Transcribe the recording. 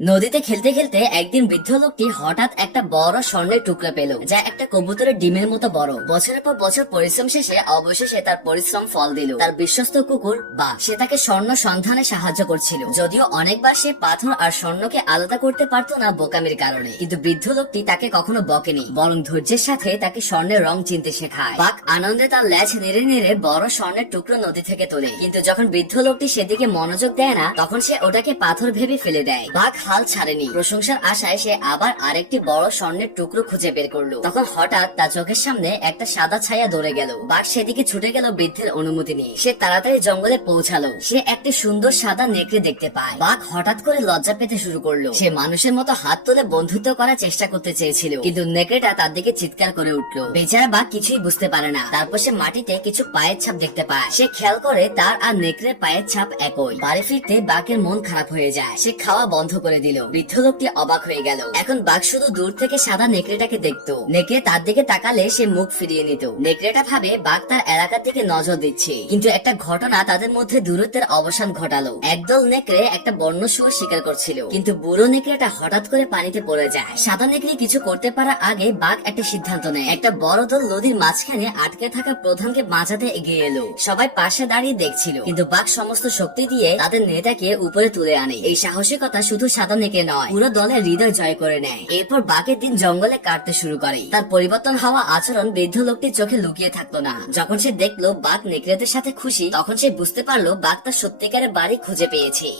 নদীতে খেলতে খেলতে একদিন বৃদ্ধ লোকটি হঠাৎ একটা বড় স্বর্ণের টুকরা পেল, যা একটা কবুতরের ডিমের মতো বড়। বছরের পর বছর পরিশ্রম শেষে অবশেষে তার পরিশ্রম ফল দিল। তার বিশ্বস্ত কুকুর বাঘ সে তাকে স্বর্ণ সন্ধানে সাহায্য করছিল, যদিও অনেকবার সে পাথর আর স্বর্ণকে আলাদা করতে পারতো না বোকামির কারণে। কিন্তু বৃদ্ধ লোকটি তাকে কখনো বকেনি, বরং ধৈর্যের সাথে তাকে স্বর্ণের রং চিনতে শেখায়। বাঘ আনন্দে তার লেজ নেড়ে নেড়ে বড় স্বর্ণের টুকরো নদী থেকে তোলে, কিন্তু যখন বৃদ্ধ লোকটি সেদিকে মনোযোগ দেয় না, তখন সে ওটাকে পাথর ভেবে ফেলে দেয়। বাঘ হাল ছাড়েনি, প্রশংসার আশায় সে আবার আরেকটি বড় স্বর্ণের টুকরো খুঁজে বের করলো। তখন হঠাৎ তার চোখের সামনে একটা সাদা ছায়া দৌড়ে গেল। বাঘ সেদিকে ছুটে গেল বৃদ্ধের অনুমতি নিয়ে। সে তাড়াতাড়ি জঙ্গলে পৌঁছালো। সে একটি সুন্দর সাদা নেকড়ে দেখতে পায়। বাঘ হঠাৎ করে লজ্জা পেতে শুরু করলো। সে মানুষের মতো হাত তুলে বন্ধুত্ব করার চেষ্টা করতে চেয়েছিল, কিন্তু নেকড়েটা তার দিকে চিৎকার করে উঠলো। বেচারা বাঘ কিছুই বুঝতে পারে না। তারপর সে মাটিতে কিছু পায়ের ছাপ দেখতে পায়। সে খেয়াল করে তার আর নেকড়ের পায়ের ছাপ একই। বাড়ি ফিরতে বাঘের মন খারাপ হয়ে যায়। সে খাওয়া বন্ধ করে দিল। বৃদ্ধ লোকটি অবাক হয়ে গেল। এখন বাঘ শুধু দূর থেকে সাদা নেকড়েটাকে দেখতো। নেকড়ে তার দিকে তাকালে সে মুখ ফিরিয়ে নিত। নেকড়েটা ভাবে বাঘ তার এলাকার দিকে নজর দিচ্ছে, কিন্তু একটা ঘটনা তাদের মধ্যে দূরত্বের অবসান ঘটালো। একদল নেকড়ে একটা বন্য শুয়োর শিকার করছিল, কিন্তু বুড়ো নেকড়েটা হঠাৎ করে পানিতে পড়ে যায়। সাদা নেকড়ে কিছু করতে পারার আগে বাঘ একটা সিদ্ধান্ত নেয়। একটা বড় দল নদীর মাঝখানে আটকে থাকা প্রধানকে বাঁচাতে এগিয়ে এলো। সবাই পাশে দাঁড়িয়ে দেখছিল, কিন্তু বাঘ সমস্ত শক্তি দিয়ে তাদের নেতাকে উপরে তুলে আনে। এই সাহসিকতা শুধু সাদা নেকড়ে নয়, পুরো দলের হৃদয় জয় করে নেয়। এরপর বাঘের দিন জঙ্গলে কাটতে শুরু করে। তার পরিবর্তন হওয়া আচরণ বৃদ্ধ লোকটির চোখে লুকিয়ে থাকতো না। যখন সে দেখলো বাঘ নেকড়েদের সাথে খুশি, তখন সে বুঝতে পারলো বাঘ তার সত্যিকারের বাড়ি খুঁজে পেয়েছে।